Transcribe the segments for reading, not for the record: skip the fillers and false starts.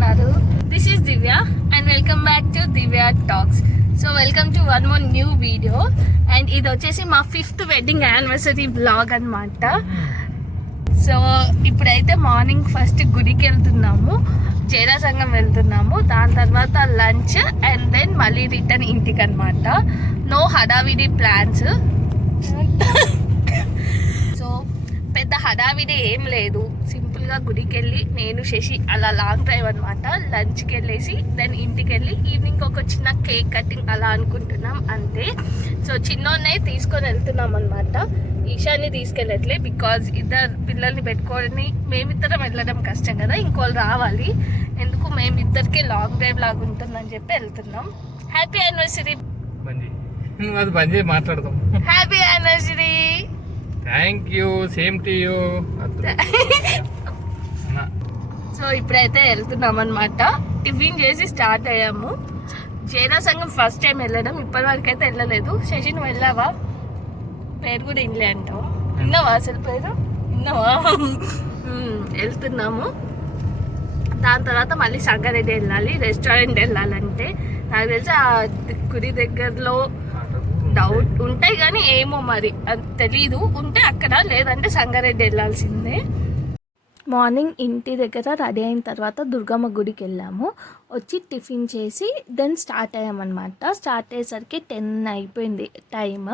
ఉన్నారు. This is Divya and welcome back to Divya talks. So welcome to one more new video. And ఇది వచ్చేసి మా 5th wedding anniversary vlog అనమాట. So ఇప్పుడైతే morning first గుడికి వెళ్తున్నాము, జైరా సంఘం వెళ్తున్నాము, దాని తర్వాత లంచ్ అండ్ దెన్ మళ్ళీ రిటర్న్ ఇంటికి అనమాట. నో హడావిడి ప్లాన్స్. సో పెద్ద హడావిడి ఏం లేదు, సింపుల్గా గుడికి వెళ్ళి నేను శశి అలా లాంగ్ డ్రైవ్ అనమాట. లంచ్కి వెళ్ళేసి దెన్ ఇంటికి వెళ్ళి ఈవినింగ్ ఒక చిన్న కేక్ కటింగ్ అలా అనుకుంటున్నాం అంతే. సో చిన్నోన్నే తీసుకొని వెళ్తున్నాం అనమాట. ఈశాన్ని తీసుకెళ్ళట్లే, బికాజ్ ఇద్దరు పిల్లల్ని పెట్టుకొని మేమిద్దరం వెళ్ళడం కష్టం కదా, ఇంకోళ్ళు రావాలి. ఎందుకు మేమిద్దరికి లాంగ్ డ్రైవ్ లాగా ఉంటుందని చెప్పి వెళ్తున్నాం. Happy anniversary. మాట్లాడదాం. Happy anniversary. Thank you, same to you. So ఇప్పుడైతే వెళ్తున్నాం అనమాట. టిఫిన్ చేసి స్టార్ట్ అయ్యాము. జైరా సంఘం ఫస్ట్ టైం వెళ్ళడం, ఇప్పటి వరకు అయితే వెళ్ళలేదు. శశి నువ్వు వెళ్ళావా? పేరు కూడా ఇన్లే అంటావు. విన్నావా అసలు పేరు? విన్నావా? వెళ్తున్నాము. దాని తర్వాత మళ్ళీ సంగారెడ్డి వెళ్ళాలి, రెస్టారెంట్ వెళ్ళాలంటే. నాకు తెలిసి ఆ గుడి దగ్గరలో డౌట్ ఉంటాయి కానీ ఏమో మరి అది తెలీదు. ఉంటే అక్కడ, లేదంటే సంగారెడ్డి వెళ్ళాల్సిందే. మార్నింగ్ ఇంటి దగ్గర రెడీ అయిన తర్వాత దుర్గమ్మ గుడికి వెళ్ళాము. వచ్చి టిఫిన్ చేసి దెన్ స్టార్ట్ అయ్యామన్నమాట. స్టార్ట్ అయ్యేసరికి 10 అయిపోయింది టైమ్.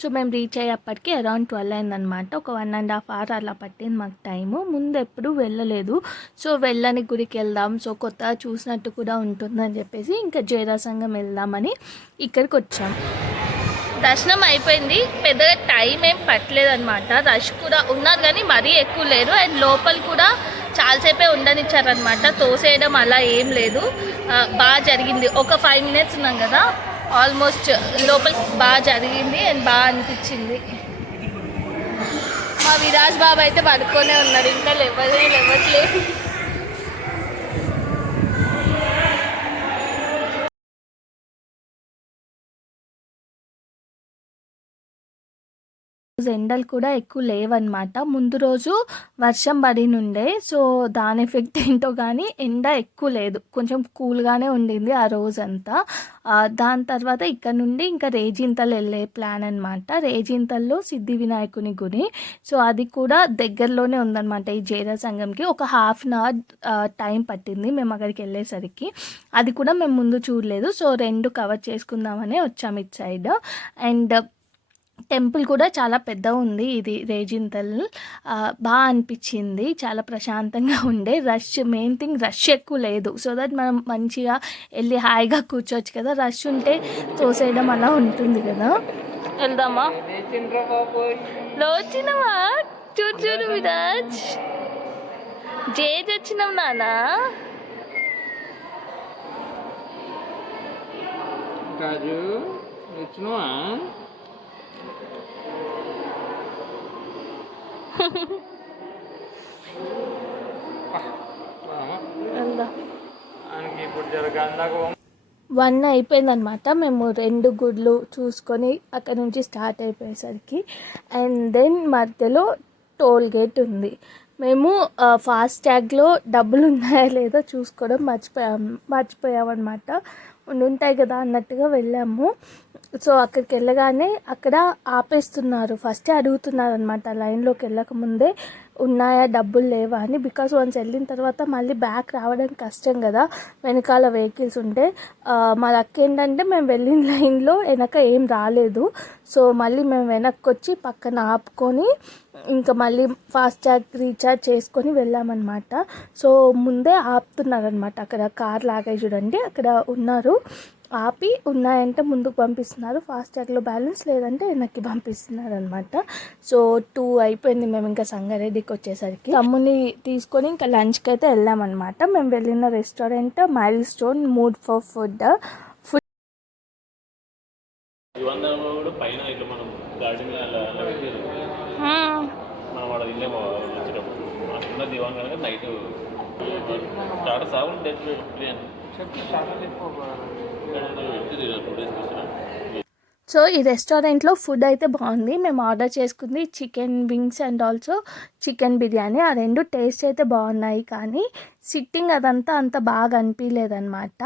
సో మేము రీచ్ అయ్యేప్పటికి అరౌండ్ 12 అయిందనమాట. ఒక 1.5 hour అలా పట్టింది మాకు టైము. ముందు ఎప్పుడు వెళ్ళలేదు. సో వెళ్ళని గుడికి వెళ్దాం, సో కొత్తగా చూసినట్టు కూడా ఉంటుందని చెప్పేసి ఇంకా జైరా సంఘం వెళ్దామని ఇక్కడికి వచ్చాం. దర్శనం అయిపోయింది, పెద్దగా టైం ఏం పట్టలేదు అనమాట. రష్ కూడా ఉన్నారు కానీ మరీ ఎక్కువ లేరు. అండ్ లోపల కూడా చాలాసేపే ఉండనిచ్చారనమాట, తోసేయడం అలా ఏం లేదు. బాగా జరిగింది. ఒక 5 minutes ఉన్నాం కదా, ఆల్మోస్ట్ లోపల బాగా జరిగింది అండ్ బాగా అనిపించింది. మా విరాజ్ బాబు అయితే పడుకొనే ఉన్నారు, ఇంకా లేవట్లేదు. ఎండలు కూడా ఎక్కువ లేవన్నమాట. ముందు రోజు వర్షం పడినుండే, సో దాని ఎఫెక్ట్ ఏంటో కానీ ఎండ ఎక్కువ లేదు, కొంచెం కూల్గానే ఉండింది ఆ రోజంతా. దాని తర్వాత ఇక్కడ నుండి ఇంకా రేజింతలు వెళ్ళే ప్లాన్ అనమాట. రేజింతల్లో సిద్ధి వినాయకుని గుడి, సో అది కూడా దగ్గరలోనే ఉందన్నమాట ఈ జైరా సంఘంకి. ఒక 1/2 hour టైం పట్టింది మేము అక్కడికి వెళ్ళేసరికి. అది కూడా మేము ముందు చూడలేదు, సో 2 కవర్ చేసుకుందామని వచ్చాము ఇటు సైడ్. అండ్ టెంపుల్ కూడా చాలా పెద్ద ఉంది ఇది రేజింతల్. బాగా అనిపించింది, చాలా ప్రశాంతంగా ఉండే. రష్, మెయిన్ థింగ్ రష్ ఎక్కువ లేదు, సో దట్ మనం మంచిగా వెళ్ళి హాయిగా కూర్చోవచ్చు కదా. రష్ ఉంటే తోసేయడం అలా ఉంటుంది కదా. వెళ్దామా? వచ్చినవా? చూడు విరాజ్, జేజ్ వచ్చినావు నానా. రాజు వచ్చినవా? వన్ అయిపోయిందనమాట. మేము 2 గుడ్లు చూసుకొని అక్కడ నుంచి స్టార్ట్ అయిపోయేసరికి. అండ్ దెన్ మధ్యలో టోల్ గేట్ ఉంది. మేము ఫాస్టాగ్లో డబ్బులు ఉన్నాయా లేదో చూసుకోవడం మర్చిపోయామన్నమాట. ఉంటాయి కదా అన్నట్టుగా వెళ్ళాము. సో అక్కడికి వెళ్ళగానే అక్కడ ఆపేస్తున్నారు, ఫస్టే అడుగుతున్నారు అనమాట లైన్లోకి వెళ్ళకముందే ఉన్నాయా డబ్బులు లేవా అని. బికాస్ వన్స్ వెళ్ళిన తర్వాత మళ్ళీ బ్యాక్ రావడం కష్టం కదా, వెనకాల వెహికల్స్ ఉంటే. మా లక్ ఏంటంటే మేము వెళ్ళిన లైన్లో వెనక ఏం రాలేదు. సో మళ్ళీ మేము వెనక్కి వచ్చి పక్కన ఆపుకొని ఇంకా మళ్ళీ ఫాస్టాగ్ రీఛార్జ్ చేసుకొని వెళ్ళామన్నమాట. సో ముందే ఆపుతున్నారనమాట, అక్కడ కార్ లాగే చూడండి, అక్కడ ఉన్నారు. ఆపి ఉన్నాయంటే ముందుకు పంపిస్తున్నారు, ఫాస్టాగ్లో బ్యాలెన్స్ లేదంటే వెనక్కి పంపిస్తున్నారు అనమాట. సో 2 అయిపోయింది మేము ఇంకా సంగారెడ్డికి వచ్చేసరికి. తమ్ముని తీసుకొని ఇంకా లంచ్కి అయితే వెళ్ళామన్నమాట. మేము వెళ్ళిన restaurant mile stone mood for food. So ఈ రెస్టారెంట్లో ఫుడ్ అయితే బాగుంది. మేము ఆర్డర్ చేసుకుంది chicken wings and also chicken biryani. ఆ రెండు టేస్ట్ అయితే బాగున్నాయి, కానీ సిట్టింగ్ అదంతా అంత బాగా అనిపించలేదన్నమాట.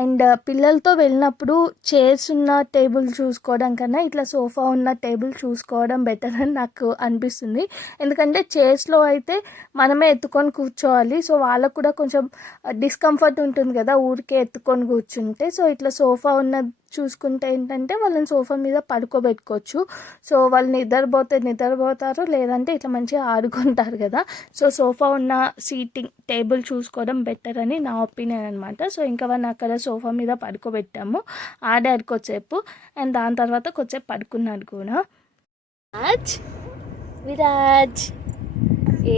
అండ్ పిల్లలతో వెళ్ళినప్పుడు చైర్స్ ఉన్న టేబుల్ చూసుకోవడం కన్నా ఇట్లా సోఫా ఉన్న టేబుల్ చూసుకోవడం బెటర్ అని నాకు అనిపిస్తుంది. ఎందుకంటే చైర్స్లో అయితే మనమే ఎత్తుకొని కూర్చోవాలి. సో వాళ్ళకు కూడా కొంచెం డిస్కంఫర్ట్ ఉంటుంది కదా ఊరికే ఎత్తుకొని కూర్చుంటే. సో ఇట్లా సోఫా ఉన్న చూసుకుంటే ఏంటంటే వాళ్ళని సోఫా మీద పడుకోబెట్టుకోవచ్చు. సో వాళ్ళు నిద్రపోతారు, లేదంటే ఇట్లా మంచిగా ఆడుకుంటారు కదా. సో సోఫా ఉన్న సీటింగ్ టేబుల్ చూసుకోవడం బెటర్ అని నా ఒపీనియన్ అనమాట. సో ఇంకా వాళ్ళని అక్కడ సోఫా మీద పడుకోబెట్టాము, ఆడారు కొద్దిసేపు. అండ్ దాని తర్వాత కొద్దిసేపు పడుకున్నాడు కూడా. విరాజ్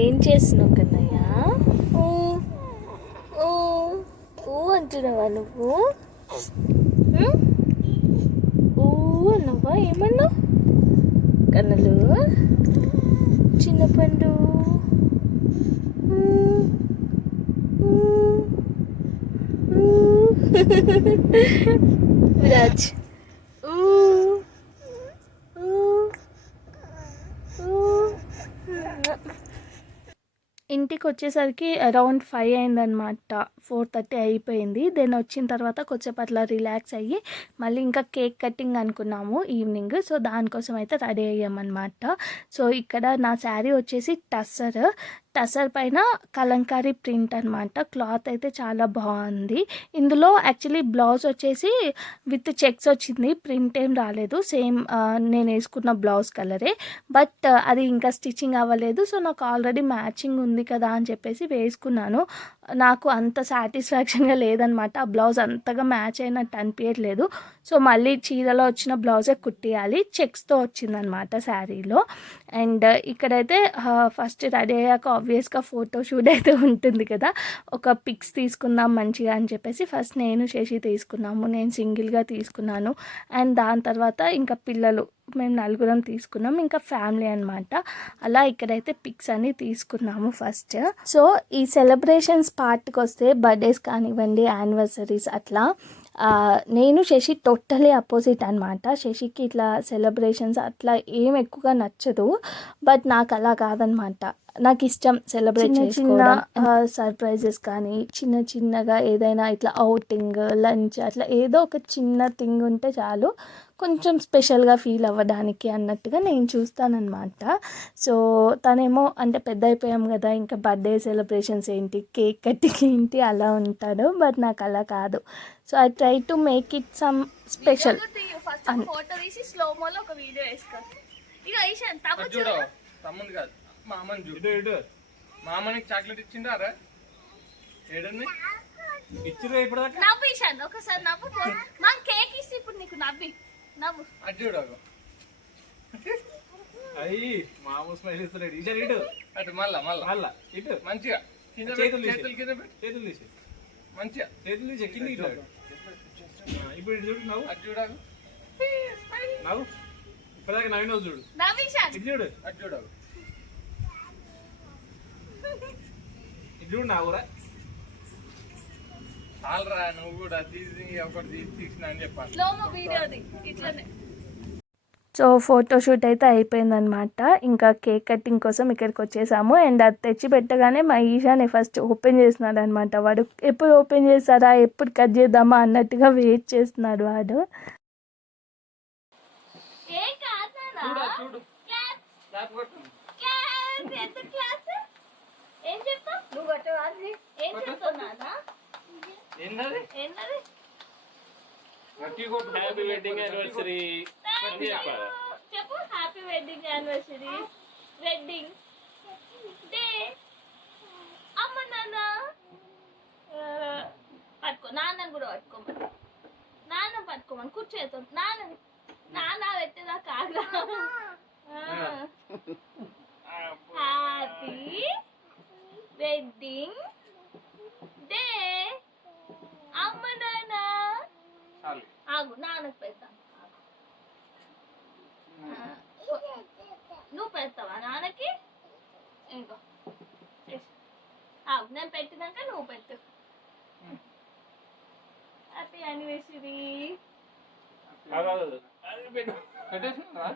ఏం చేస్తున్నావు కన్నయ్య? ఓ అంటున్నావా నువ్వు? అన్నవా? ఏమన్నా కన్నలు చిన్న పండు విరాజ్ ఇంటికి వచ్చేసరికి అరౌండ్ 5 అయిందనమాట. 4:30 అయిపోయింది. దెన్ వచ్చిన తర్వాత కొద్దిసేపు అట్లా రిలాక్స్ అయ్యి మళ్ళీ ఇంకా కేక్ కటింగ్ అనుకున్నాము ఈవినింగ్. సో దానికోసం అయితే రెడీ అయ్యామన్నమాట. సో ఇక్కడ నా శారీ వచ్చేసి టసర్ పైన కలంకారీ ప్రింట్ అనమాట. క్లాత్ అయితే చాలా బాగుంది. ఇందులో యాక్చువల్లీ బ్లౌజ్ వచ్చేసి విత్ చెక్స్ వచ్చింది, ప్రింట్ ఏం రాలేదు. సేమ్ నేను వేసుకున్న బ్లౌజ్ కలరే, బట్ అది ఇంకా స్టిచ్చింగ్ అవ్వలేదు. సో నాకు ఆల్రెడీ మ్యాచింగ్ ఉంది కదా అని చెప్పేసి వేసుకున్నాను. నాకు అంత సాటిస్ఫాక్షన్గా లేదనమాట. ఆ బ్లౌజ్ అంతగా మ్యాచ్ అయినట్టు అనిపించట్లేదు. సో మళ్ళీ చీరలో వచ్చిన బ్లౌజే కుట్టియాలి. చెక్స్తో వచ్చిందనమాట శారీలో. అండ్ ఇక్కడైతే ఫస్ట్ రెడీ అయ్యాక ఆబ్వియస్గా ఫోటోషూట్ అయితే ఉంటుంది కదా. ఒక పిక్స్ తీసుకుందాం మంచిగా అని చెప్పేసి ఫస్ట్ నేను శశి తీసుకున్నాము. నేను సింగిల్గా తీసుకున్నాను. అండ్ దాని తర్వాత ఇంకా పిల్లలు, మేము నలుగురం తీసుకున్నాం, ఇంకా ఫ్యామిలీ అనమాట. అలా ఇక్కడైతే పిక్స్ అన్ని తీసుకున్నాము ఫస్ట్. సో ఈ సెలబ్రేషన్స్ పార్ట్కి వస్తే, బర్త్డేస్ కానివ్వండి, యానివర్సరీస్ అట్లా నేను శశి టోటలీ అపోజిట్ అనమాట. శశికి ఇట్లా సెలబ్రేషన్స్ అట్లా ఏం ఎక్కువగా నచ్చదు, బట్ నాకు అలా కాదనమాట. నాకు ఇష్టం సెలబ్రేట్ చేసుకోవడం. సర్ప్రైజెస్ కానీ చిన్నగా ఏదైనా ఇట్లా అవుటింగ్, లంచ్ అట్లా ఏదో ఒక చిన్న థింగ్ ఉంటే చాలు, కొంచెం స్పెషల్గా ఫీల్ అవ్వడానికి అన్నట్టుగా నేను చూస్తానన్నమాట. సో తనేమో అంటే పెద్ద అయిపోయాం కదా, ఇంకా బర్త్డే సెలబ్రేషన్స్ ఏంటి, కేక్ కటింగ్ ఏంటి అలా ఉంటాడు. బట్ నాకు అలా కాదు. So I try to make it some special. Photo తీసి స్లో మోలో ఒక వీడియో వేసుకో. ఇక ఈశాన్ తమ్ముడు కాదు, మామని చూడు. మామనికి చాక్లెట్ ఇచ్చిండా రా? ఏడండి ఇచ్చిరా ఇప్పుడు దాకా? నవ్వు ఈశాన్, ఒకసారి నవ్వు. మా కేక్ ఇస్తే ఇప్పుడు నీకు నవ్వు అది చూడకు. అయ్యి మామూలు స్మైల్ ఇస్తున్నాడు. ఈసారి ఇటు అటు మళ్ళా ఇటు మంచిగా చేతులు కింద పెట్టు. చేతులు తీసి మంచిగా చేతులు తీసి కింద ఇటు ఇప్పుడు ఇటు చూడు. నవ్వు అటు చూడకు. నవ్వు ఇప్పటిదాకా నవ్వినవు చూడు. నవ్వు ఈశాన్. ఇటు చూడు. అటు చూడకు. ఇటు చూడు నవ్వురా. చాలరా, నువ్వు కూడా తీసి ఒకటి తీసిన అని చెప్పాలి. స్లో మో వీడియోది ఇట్లనే. సో ఫోటోషూట్ అయితే అయిపోయిందనమాట. ఇంకా కేక్ కటింగ్ కోసం ఇక్కడికి వచ్చేసాము. అండ్ అది తెచ్చి పెట్టగానే మా ఈశాని ఫస్ట్ ఓపెన్ చేస్తున్నాడు అనమాట. వాడు ఎప్పుడు ఓపెన్ చేస్తారా, ఎప్పుడు కట్ చేద్దామా అన్నట్టుగా వెయిట్ చేస్తున్నాడు వాడు. హ్యాపీ వెడ్డింగ్ యానివర్సరీ చెప్పు. Happy wedding anniversary, wedding day. అమ్మ నాన్న పట్టుకో, నాన్నని కూడా పట్టుకోమని, నాన్న పట్టుకోమని కూర్చోతో. నాన్న పెట్టేదా కాగా. హ్యాపీ వెడ్డింగ్ డే అమ్మ నాన్న. ఆగు, నాన్నకు పెడతా. నువ్వు పెడతావా నాన్నకి? ఇంకో ఆగు, నేను పెట్టినాక నువ్వు పెట్టు. Happy anniversary. పెట్టేసినారా?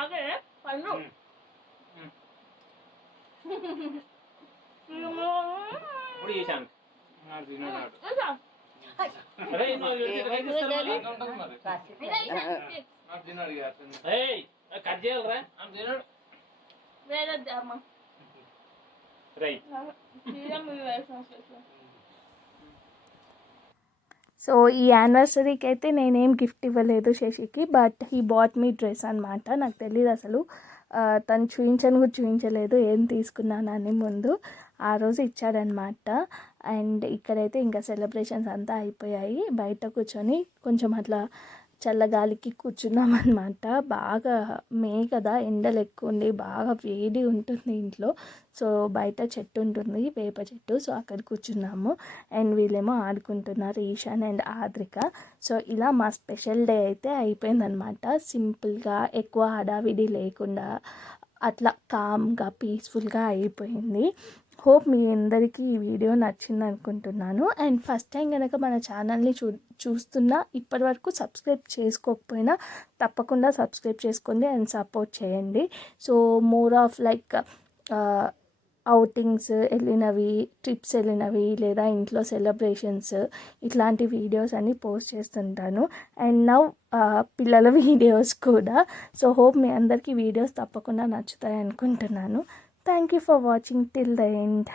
ఆగే పన్ను ఇప్పుడు చేశాను నాకు తినడాడు. అరే నువ్వు రైట్ ఇస్తాను అట్లా ఉంటుంది మరి. నాకు తినడు ఇక అట్లనే. ఏయ్ కట్ చేయాలరా నాకు తినడు. వేరే అమ్మ రైట్ సో ఈ యానివర్సరీకి అయితే నేనేం గిఫ్ట్ ఇవ్వలేదు శశికి, but he bought me dress అనమాట. నాకు తెలియదు అసలు తను చూపించను కూడా చూపించలేదు ఏం తీసుకున్నానని. ముందు ఆ రోజు ఇచ్చాడనమాట. అండ్ ఇక్కడైతే ఇంకా సెలబ్రేషన్స్ అంతా అయిపోయాయి. బయట కూర్చొని కొంచెం అట్లా చల్లగాలికి కూర్చున్నాం అనమాట. బాగా మే కదా, ఎండలు ఎక్కువ ఉండి బాగా వేడి ఉంటుంది ఇంట్లో. సో బయట చెట్టు ఉంటుంది, వేప చెట్టు. సో అక్కడ కూర్చున్నాము. అండ్ వీళ్ళేమో ఆడుకుంటున్నారు, ఈశాన్ అండ్ ఆద్రిక. సో ఇలా మా స్పెషల్ డే అయితే అయిపోయిందనమాట. సింపుల్గా, ఎక్కువ హడావిడి లేకుండా అట్లా కామ్గా పీస్ఫుల్గా అయిపోయింది. హోప్ మీ అందరికీ ఈ వీడియో నచ్చింది అనుకుంటున్నాను. అండ్ ఫస్ట్ టైం కనుక మన ఛానల్ని చూస్తున్నా, ఇప్పటివరకు సబ్స్క్రైబ్ చేసుకోకపోయినా తప్పకుండా సబ్స్క్రైబ్ చేసుకోండి అండ్ సపోర్ట్ చేయండి. So more of like outings వెళ్ళినవి, ట్రిప్స్ వెళ్ళినవి, లేదా ఇంట్లో సెలబ్రేషన్స్, ఇట్లాంటి వీడియోస్ అన్నీ పోస్ట్ చేస్తుంటాను. అండ్ నవ్ పిల్లల వీడియోస్ కూడా. సో హోప్ మీ అందరికీ వీడియోస్ తప్పకుండా నచ్చుతాయి అనుకుంటున్నాను. Thank you for watching till the end.